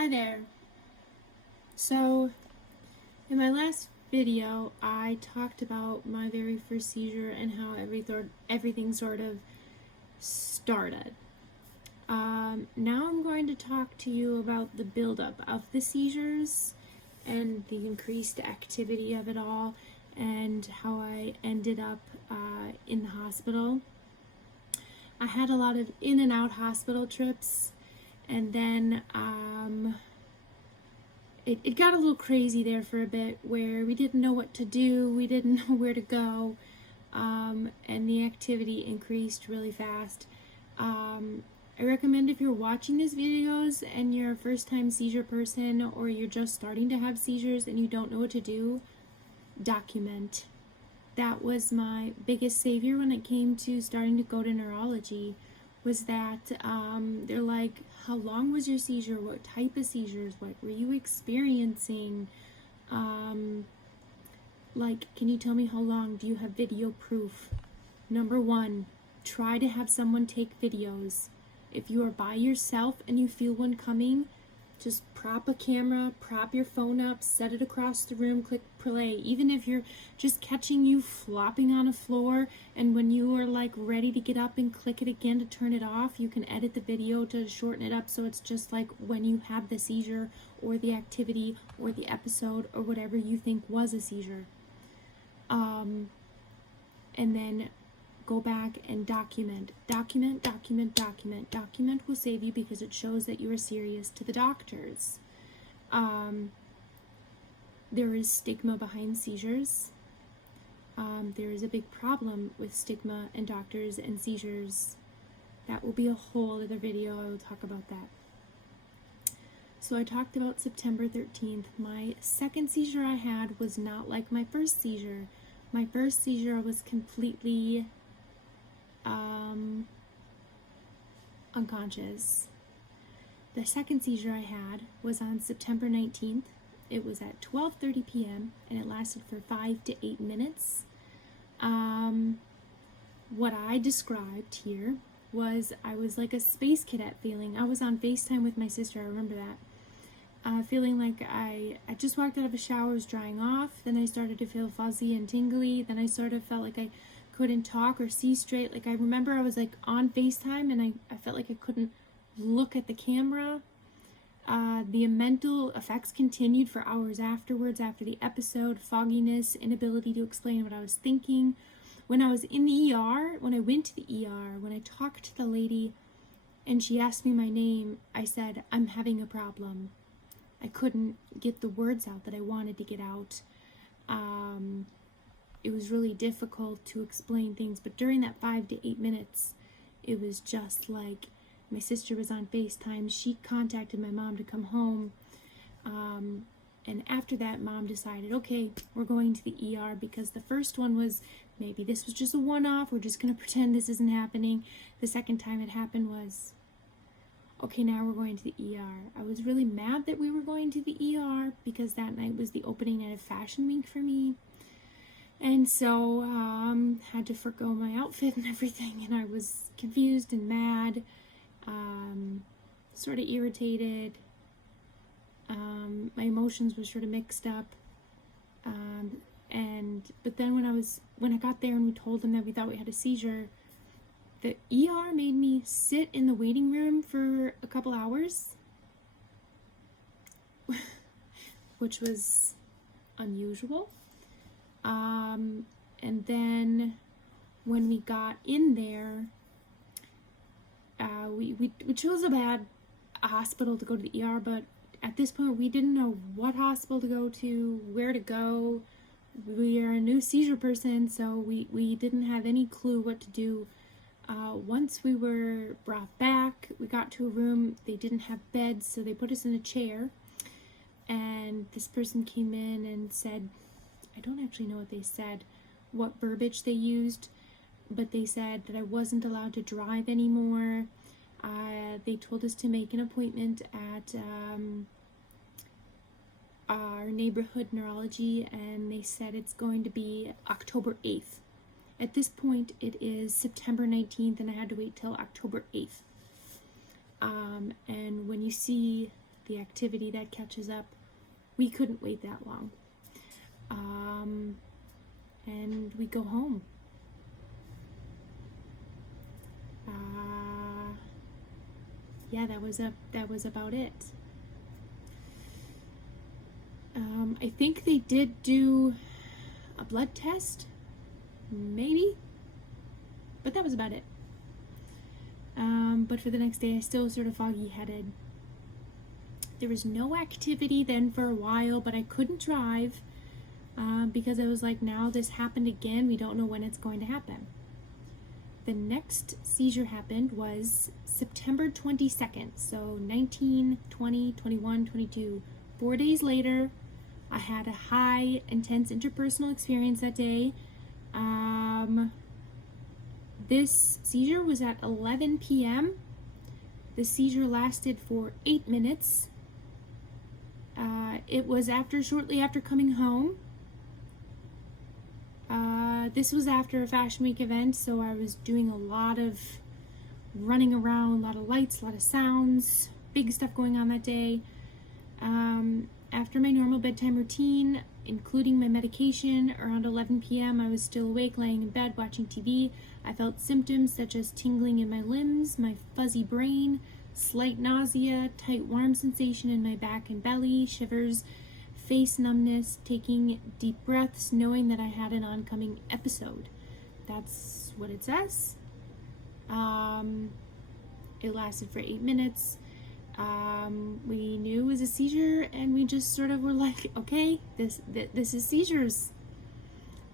Hi there. So, in my last video, I talked about my very first seizure and how everything sort of started. Now I'm going to talk to you about the buildup of the seizures and the increased activity of it all and how I ended up in the hospital. I had a lot of in and out hospital trips, and then it got a little crazy there for a bit where we didn't know what to do, we didn't know where to go, and the activity increased really fast. I recommend if you're watching these videos and you're a first-time seizure person or you're just starting to have seizures and you don't know what to do, document. That was my biggest savior when it came to starting to go to neurology, was that they're like, how long was your seizure? What type of seizures? What were you experiencing? Like, can you tell me how long? Do you have video proof? Number one, try to have someone take videos. If you are by yourself and you feel one coming, just prop a camera, prop your phone up, set it across the room, click play. Even if you're just catching you flopping on a floor, and when you are like ready to get up and click it again to turn it off, you can edit the video to shorten it up so it's just like when you have the seizure or the activity or the episode or whatever you think was a seizure. And then go back and document. Document will save you because it shows that you are serious to the doctors. There is stigma behind seizures. There is a big problem with stigma and doctors and seizures. That will be a whole other video. I will talk about that. So I talked about September 13th. My second seizure I had was not like my first seizure. My first seizure I was completely unconscious. The second seizure I had was on September 19th. It was at 12:30 p.m. and it lasted for 5 to 8 minutes. What I described here was I was like a space cadet feeling. I was on FaceTime with my sister, I remember that. Feeling like I just walked out of a shower, was drying off, then I started to feel fuzzy and tingly, then I sort of felt like I couldn't talk or see straight. Like I remember I was like on FaceTime and I felt like I couldn't look at the camera. The mental effects continued for hours afterwards, after the episode. Fogginess, inability to explain what I was thinking. When I was in the ER, when I went to the ER, when I talked to the lady and she asked me my name, I said, I'm having a problem. I couldn't get the words out that I wanted to get out. It was really difficult to explain things, but during that 5 to 8 minutes, it was just like my sister was on FaceTime. She contacted my mom to come home. And after that, mom decided, okay, we're going to the ER, because the first one was, maybe this was just a one-off. We're just going to pretend this isn't happening. The second time it happened was, okay, now we're going to the ER. I was really mad that we were going to the ER because that night was the opening night of Fashion Week for me. And so had to forgo my outfit and everything, and I was confused and mad, sort of irritated. My emotions were sort of mixed up. But then when I got there and we told them that we thought we had a seizure, the ER made me sit in the waiting room for a couple hours, which was unusual. And then when we got in there, we chose a bad hospital to go to the ER, but at this point we didn't know what hospital to go to, where to go. We are a new seizure person, so we didn't have any clue what to do. Once we were brought back, we got to a room. They didn't have beds, so they put us in a chair, and this person came in and said, I don't actually know what they said, what verbiage they used, but they said that I wasn't allowed to drive anymore. They told us to make an appointment at our neighborhood neurology, and they said it's going to be October 8th. At this point, it is September 19th, and I had to wait till October 8th. And when you see the activity that catches up. We couldn't wait that long. And we go home. Yeah, that was about it. I think they did do a blood test, maybe, but that was about it. But for the next day, I still was sort of foggy-headed. There was no activity then for a while, but I couldn't drive because I was like, now this happened again. We don't know when it's going to happen. The next seizure happened was September 22nd, so 19, 20, 21, 22. 4 days later, I had a high, intense interpersonal experience that day. This seizure was at 11 p.m. The seizure lasted for 8 minutes. It was shortly after coming home. This was after a Fashion Week event, so I was doing a lot of running around, a lot of lights, a lot of sounds, big stuff going on that day. After my normal bedtime routine, including my medication, around 11 p.m. I was still awake, laying in bed, watching TV. I felt symptoms such as tingling in my limbs, my fuzzy brain, slight nausea, tight warm sensation in my back and belly, shivers, face numbness, taking deep breaths, knowing that I had an oncoming episode. That's what it says. It lasted for 8 minutes. We knew it was a seizure, and we just sort of were like, okay, this is seizures.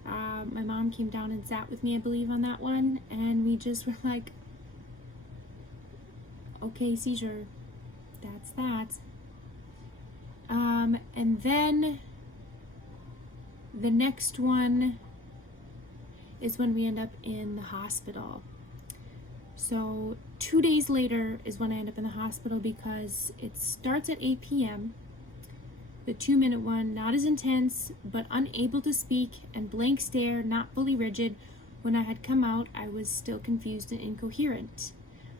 My mom came down and sat with me, I believe, on that one, and we just were like, okay, seizure, that's that. And then the next one is when we end up in the hospital. So 2 days later is when I end up in the hospital because it starts at 8 p.m. The 2-minute one, not as intense, but unable to speak and blank stare, not fully rigid. When I had come out, I was still confused and incoherent.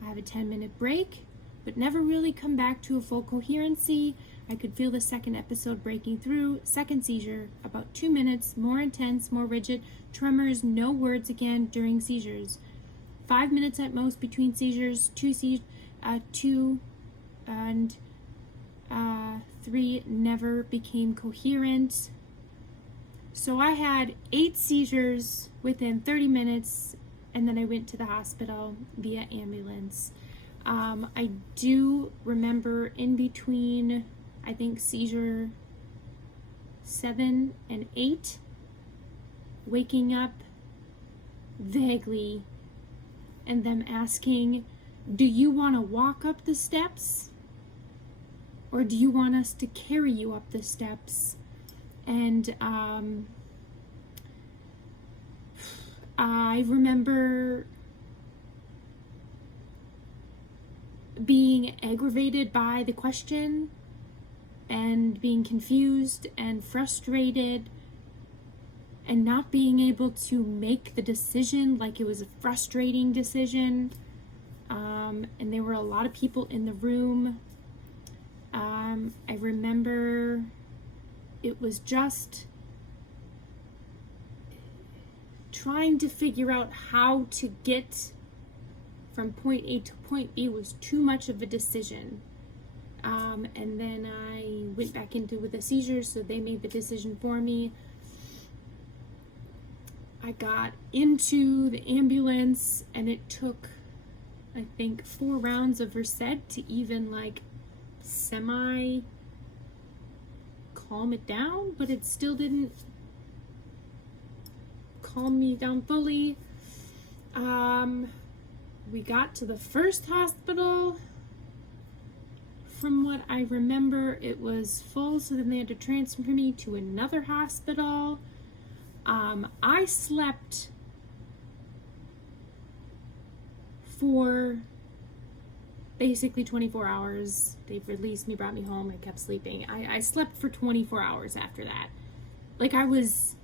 I have a 10-minute break, but never really come back to a full coherency. I could feel the second episode breaking through. Second seizure, about 2 minutes, more intense, more rigid, tremors, no words again during seizures. 5 minutes at most between seizures, 2 and 3 never became coherent. So I had 8 seizures within 30 minutes, and then I went to the hospital via ambulance. I do remember in between, I think, seizure 7 and 8, waking up vaguely and them asking, do you want to walk up the steps? Or do you want us to carry you up the steps? And I remember being aggravated by the question and being confused and frustrated and not being able to make the decision, like it was a frustrating decision. And there were a lot of people in the room. I remember it was just trying to figure out how to get from point A to point B was too much of a decision. And then I went back into with a seizure, so they made the decision for me. I got into the ambulance, and it took, I think, 4 rounds of Versed to even like semi calm it down, but it still didn't calm me down fully. We got to the first hospital. From what I remember, it was full, so then they had to transfer me to another hospital. I slept for basically 24 hours. They released me, brought me home, I kept sleeping. I slept for 24 hours after that. Like, I was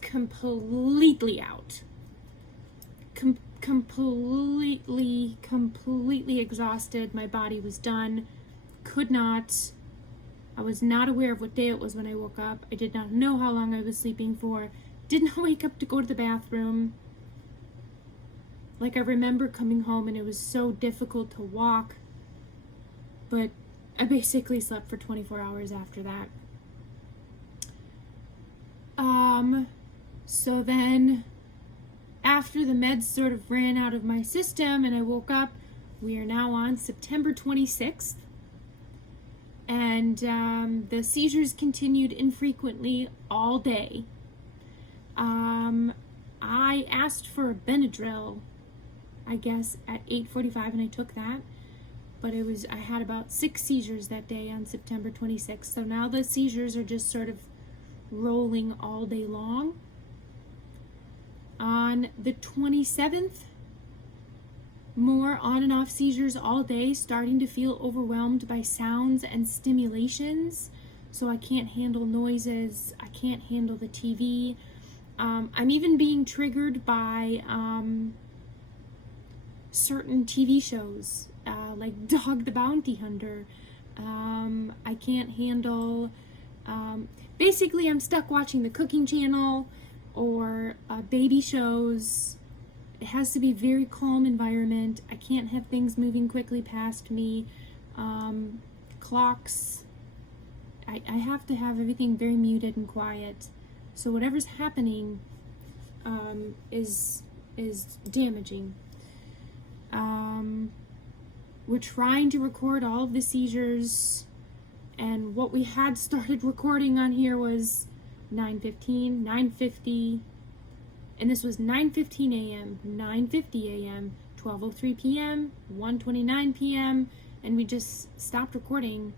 completely out. completely exhausted. My body was done. I was not aware of what day it was when I woke up. I did not know how long I was sleeping for. Did not wake up to go to the bathroom. Like, I remember coming home and it was so difficult to walk, but I basically slept for 24 hours after that. So then, after the meds sort of ran out of my system and I woke up, we are now on September 26th. And the seizures continued infrequently all day. I asked for a Benadryl, I guess, at 8:45, and I took that. But I had about 6 seizures that day on September 26th. So now the seizures are just sort of rolling all day long. On the 27th, more on and off seizures all day, starting to feel overwhelmed by sounds and stimulations. So I can't handle noises. I can't handle the TV. I'm even being triggered by certain TV shows, like Dog the Bounty Hunter. I can't handle... basically, I'm stuck watching the cooking channel or baby shows. It has to be a very calm environment. I can't have things moving quickly past me. Clocks. I have to have everything very muted and quiet. So whatever's happening is damaging. We're trying to record all of the seizures, and what we had started recording on here was 9:15, 9:50, and this was 9:15 a.m., 9:50 a.m., 12:03 p.m., 1:29 p.m., and we just stopped recording.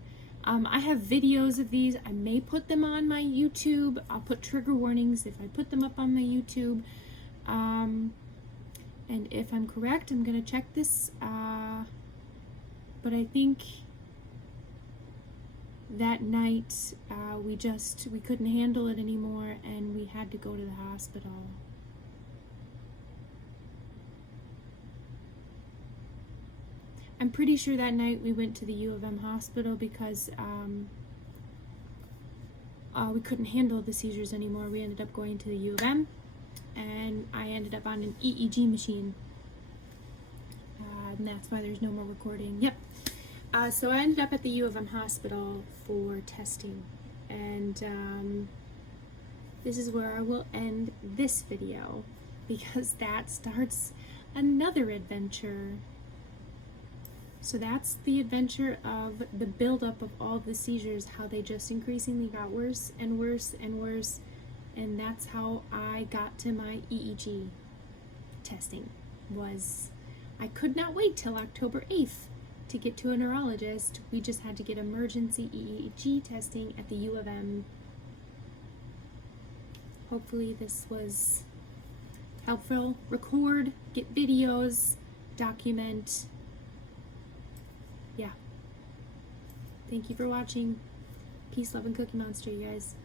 I have videos of these. I may put them on my YouTube. I'll put trigger warnings if I put them up on my YouTube. And if I'm correct, I'm going to check this. But I think that night we couldn't handle it anymore and we had to go to the hospital. I'm pretty sure that night we went to the U of M hospital because we couldn't handle the seizures anymore. We ended up going to the U of M, and I ended up on an EEG machine. And that's why there's no more recording. Yep. So I ended up at the U of M hospital for testing. And this is where I will end this video, because that starts another adventure. So that's the adventure of the buildup of all of the seizures, how they just increasingly got worse and worse and worse. And that's how I got to my EEG testing. I could not wait till October 8th to get to a neurologist. We just had to get emergency EEG testing at the U of M. Hopefully this was helpful. Record, get videos, document. Yeah. Thank you for watching. Peace, love, and Cookie Monster, you guys.